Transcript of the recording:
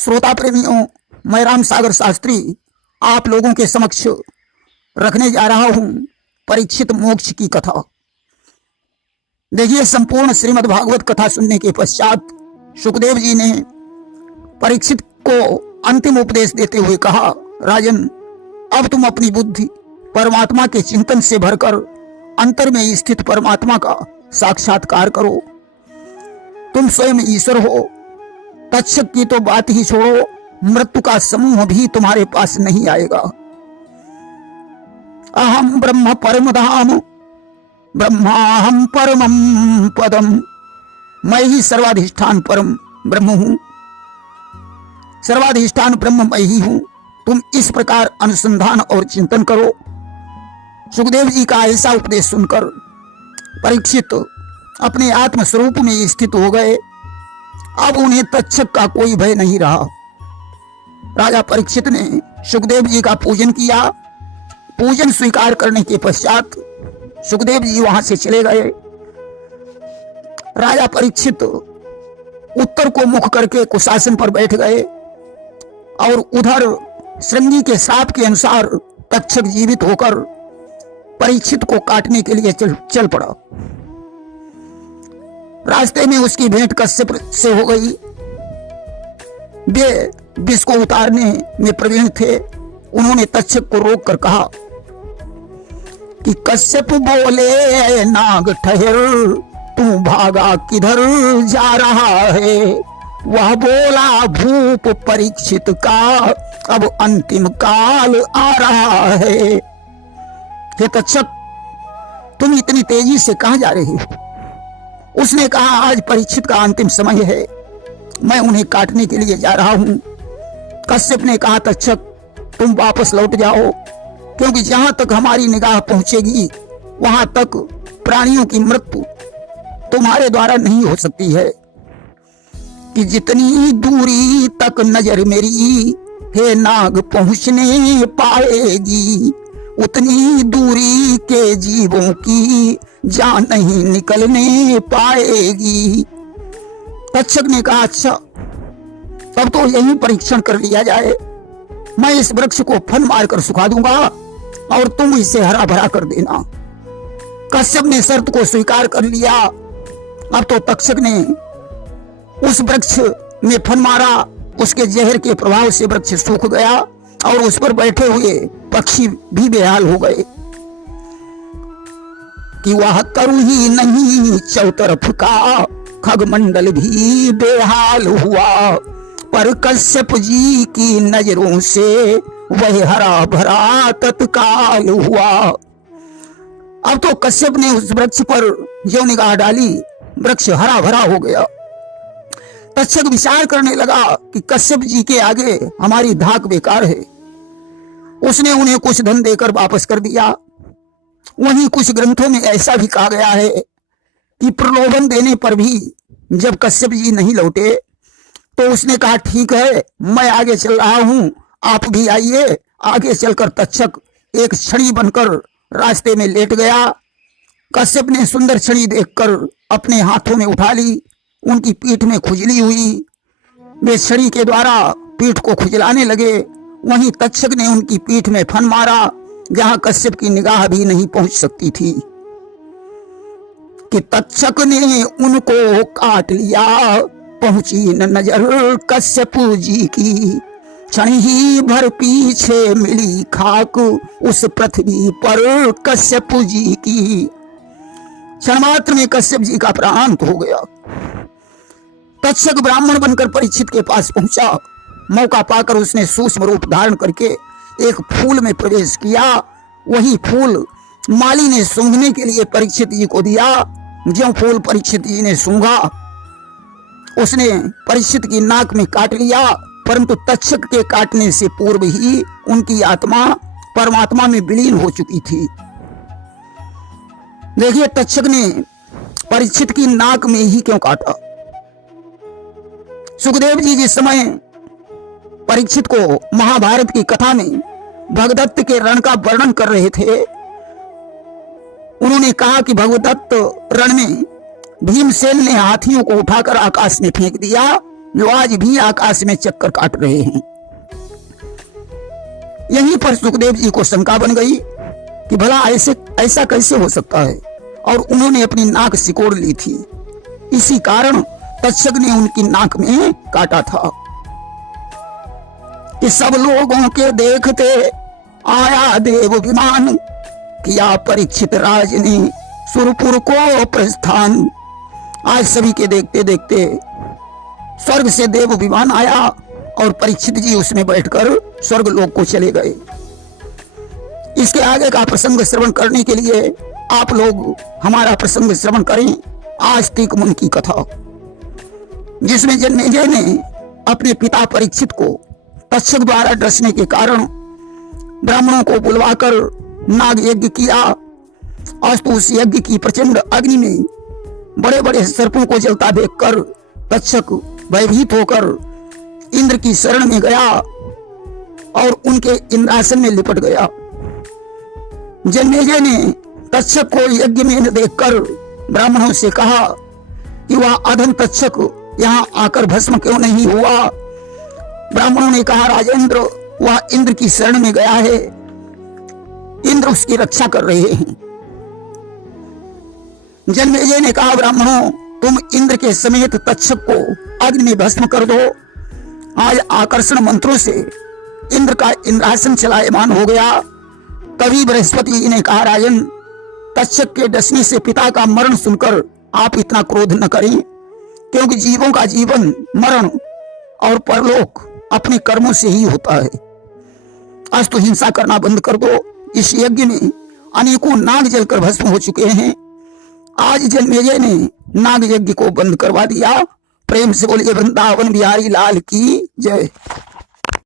श्रोता प्रेमियों, मैं राम सागर शास्त्री आप लोगों के समक्ष रखने जा रहा हूं परीक्षित मोक्ष की कथा। देखिए, संपूर्ण श्रीमद् भागवत कथा सुनने के पश्चात सुखदेव जी ने परीक्षित को अंतिम उपदेश देते हुए कहा, राजन, अब तुम अपनी बुद्धि परमात्मा के चिंतन से भरकर अंतर में स्थित परमात्मा का साक्षात्कार करो। तुम स्वयं ईश्वर हो। तक्षक की तो बात ही छोड़ो, मृत्यु का समूह भी तुम्हारे पास नहीं आएगा। अहम ब्रह्म परम धाम, ब्रह्माहम परमं पदम। मैं ही सर्वाधिष्ठान परम ब्रह्म हूं, सर्वाधिष्ठान ब्रह्म मैं ही हूं। तुम इस प्रकार अनुसंधान और चिंतन करो। सुखदेव जी का ऐसा उपदेश सुनकर परीक्षित अपने आत्म स्वरूप में स्थित हो गए। अब उन्हें तक्षक का कोई भय नहीं रहा। राजा परीक्षित ने सुखदेव जी का पूजन किया। पूजन स्वीकार करने के पश्चात सुखदेव जी वहां से चले गए। राजा परीक्षित उत्तर को मुख करके कुशासन पर बैठ गए और उधर श्रृंगी के श्राप के अनुसार तक्षक जीवित होकर परीक्षित को काटने के लिए चल पड़ा। रास्ते में उसकी भेंट कश्यप से हो गई। वे विष को उतारने में प्रवीण थे। उन्होंने तक्षक को रोक कर कहा कि कश्यप बोले, नाग ठहर, तू भागा किधर जा रहा है? वह बोला, भूप परीक्षित का अब अंतिम काल आ रहा है। हे तक्षक, तुम इतनी तेजी से कहां जा रही हो? उसने कहा, आज परीक्षित का अंतिम समय है, मैं उन्हें काटने के लिए जा रहा हूं। कश्यप ने कहा, तक्षक, तुम वापस लौट जाओ, क्योंकि जहां तक हमारी निगाह पहुंचेगी वहां तक प्राणियों की मृत्यु तुम्हारे द्वारा नहीं हो सकती है। कि जितनी दूरी तक नजर मेरी हे नाग पहुंचने पाएगी, उतनी दूरी के जीवों की जान नहीं निकलने पाएगी। तक्षक ने कहा, अच्छा, तब तो यही परीक्षण कर लिया जाए। मैं इस वृक्ष को फन मारकर सुखा दूंगा और तुम इसे हरा भरा कर देना। कश्यप ने शर्त को स्वीकार कर लिया। अब तो तक्षक ने उस वृक्ष में फन मारा। उसके जहर के प्रभाव से वृक्ष सूख गया और उस पर बैठे हुए पक्षी भी बेहाल हो गए। कि वह तरु ही नहीं चौतरफ का खगमंडल भी बेहाल हुआ, पर कश्यप जी की नजरों से वह हरा भरा तत्काल हुआ। अब तो कश्यप ने उस वृक्ष पर जो निगाह डाली, वृक्ष हरा भरा हो गया। तक्षक विचार करने लगा कि कश्यप जी के आगे हमारी धाक बेकार है। उसने उन्हें कुछ धन देकर वापस कर दिया। वहीं कुछ ग्रंथों में ऐसा भी कहा गया है कि प्रलोभन देने पर भी जब कश्यप जी नहीं लौटे तो उसने कहा, ठीक है, मैं आगे चल रहा हूं, आप भी आइए। आगे चलकर तक्षक एक छड़ी बनकर रास्ते में लेट गया। कश्यप ने सुंदर छड़ी देखकर अपने हाथों में उठा ली। उनकी पीठ में खुजली हुई। वे छड़ी के द्वारा पीठ को खुजलाने लगे। वहीं तक्षक ने उनकी पीठ में फन मारा, जहां कश्यप की निगाह भी नहीं पहुंच सकती थी। कि तक्षक ने उनको काट लिया, पहुंची न नजर कश्यप जी की। क्षण ही भर पीछे मिली खाक उस पृथ्वी पर कश्यप जी की। क्षण मात्र में कश्यप जी का प्राणांत हो गया। तक्षक ब्राह्मण बनकर परीक्षित के पास पहुंचा। मौका पाकर उसने सूक्ष्म रूप धारण करके एक फूल में प्रवेश किया। वही फूल माली ने सूंघने के लिए परीक्षित जी को दिया। जो फूल परीक्षित जी ने सूंघा, उसने परीक्षित की नाक में काट लिया, परंतु तक्षक के काटने से पूर्व ही उनकी आत्मा परमात्मा में विलीन हो चुकी थी। देखिए, तक्षक ने परीक्षित की नाक में ही क्यों काटा? सुखदेव जी जिस समय परीक्षित को महाभारत की कथा में भगदत्त के रण का वर्णन कर रहे थे, उन्होंने कहा कि भगदत्त रण में भीमसेन ने हाथियों को उठाकर आकाश में फेंक दिया जो आज भी आकाश में चक्कर काट रहे हैं। यहीं पर सुखदेव जी को शंका बन गई कि भला ऐसा कैसे हो सकता है, और उन्होंने अपनी नाक सिकोड़ ली थी। इसी कारण तक्षक ने उनकी नाक में काटा था कि सब लोगों के देखते आया देव विमान, किया परीक्षित राज ने सुरपुर को प्रस्थान। आज सभी के देखते देखते स्वर्ग से देव विमान आया और परीक्षित जी उसमें बैठकर स्वर्ग लोक को चले गए। इसके आगे का प्रसंग श्रवण करने के लिए आप लोग हमारा प्रसंग श्रवण करें आस्तिक मुनि की कथा, जिसमें जन्मेजय ने अपने पिता परीक्षित को तक्षक द्वारा डसने के कारण ब्राह्मणों को बुलवाकर नाग यज्ञ किया। अस्तु उस यज्ञ की प्रचंड अग्नि में बड़े बड़े सर्पों को जलता देखकर तक्षक भयभीत होकर इंद्र की शरण में गया और उनके इंद्रासन में लिपट गया। जन्मेजय ने तक्षक को यज्ञ में न देखकर ब्राह्मणों से कहा कि वह अधम तक्षक यहाँ आकर भस्म क्यों नहीं हुआ। ब्राह्मणों ने कहा, राजेंद्र वह इंद्र की शरण में गया है, इंद्र उसकी रक्षा कर रहे हैं। जन्मेजय ने कहा, ब्राह्मणों तुम इंद्र के समेत तक्षक को अग्नि में भस्म कर दो। आज आकर्षण मंत्रों से इंद्र का इंद्रासन चलायमान हो गया। तभी बृहस्पति जी ने कहा, राजन तक्षक के डसने से पिता का मरण सुनकर आप इतना क्रोध न करें, क्योंकि जीवों का जीवन, मरण और परलोक अपने कर्मों से ही होता है। अस्तु हिंसा करना बंद कर दो। इस यज्ञ में अनेकों नाग जलकर भस्म हो चुके हैं। आज जन्मेजय ने नाग यज्ञ को बंद करवा दिया। प्रेम से बोलिए वृंदावन बिहारी लाल की जय।